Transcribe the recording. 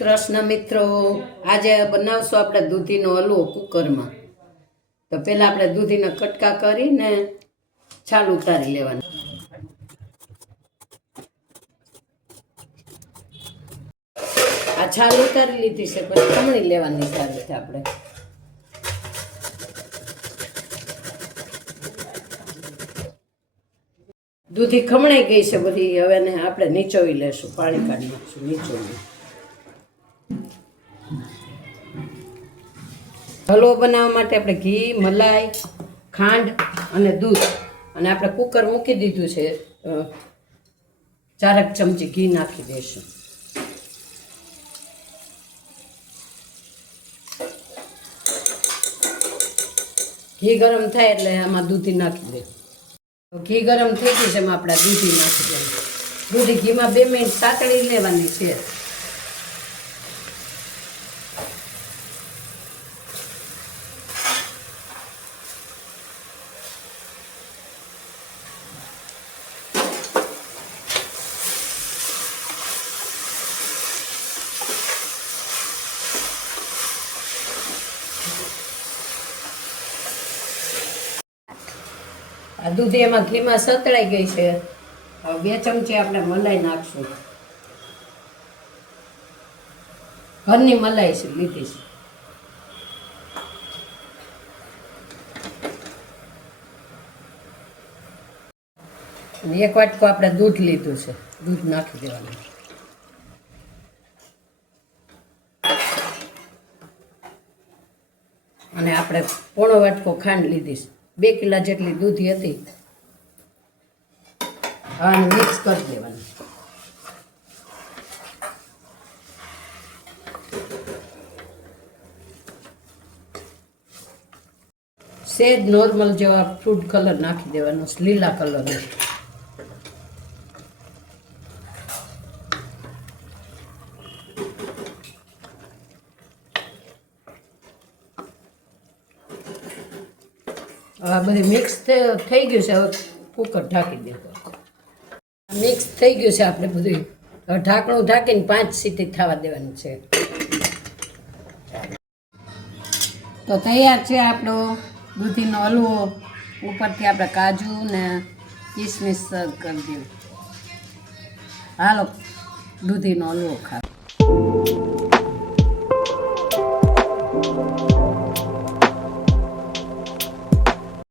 કૃષ્ણ મિત્રો, આજે બનાવશું આપણે દૂધીનો હલવો કુકરમાં. તો પહેલાં આપણે દૂધીના કટકા કરીને છાલ ઉતારી લેવાની. આ છાલ ઉતારી લીધી છે, પછી ખમણી લેવાની છે. આ રીતે આપણે દૂધી ખમણાઈ ગઈ છે બધી. હવે ને આપણે નીચોવી લેશું, પાણી કાઢી નાખશું નીચોવી. હલવો બનાવવા માટે આપણે ઘી, મલાઈ, ખાંડ અને દૂધ, અને આપણે કુકર મૂકી દીધું છે. 4 ચમચી ઘી નાખી દઈશું. ઘી ગરમ થાય એટલે આમાં દૂધી નાખી દે. ઘી ગરમ થઈ ગયું છે, એમાં આપણે દૂધી નાખી દઈએ. દૂધી ઘીમાં 2 મિનિટ સાતળી લેવાની છે. આ દૂધી એમાં ઘીમાં સતળાઈ ગઈ છે. હવે 2 ચમચી આપણે મલાઈ નાખશું. ઘરની મલાઈ છે લીધી છે. અને 1 વાટકો આપણે દૂધ લીધું છે. દૂધ નાખી દેવાનું. અને આપણે 1/4 વાટકો ખાંડ લીધી છે. 2 કિલા જેટલી દૂધી હતી. આને મિક્સ કરી દેવાનું. સેજ નોર્મલ જેવા ફ્રૂટ કલર નાખી દેવાનો, લીલા કલરનો. આ બધું મિક્સ થઈ ગયું છે. હવે કુકર ઢાંકી દેવું. મિક્સ થઈ ગયું છે આપણે બધું. હવે ઢાંકણું ઢાંકીને 5 સીટી થવા દેવાનું છે. તો તૈયાર છે આપણો દૂધીનો હલવો. ઉપરથી આપણે કાજુ ને કિસમિસ સર્વ કરી દઈએ. હાલો દૂધીનો હલવો ખાવા.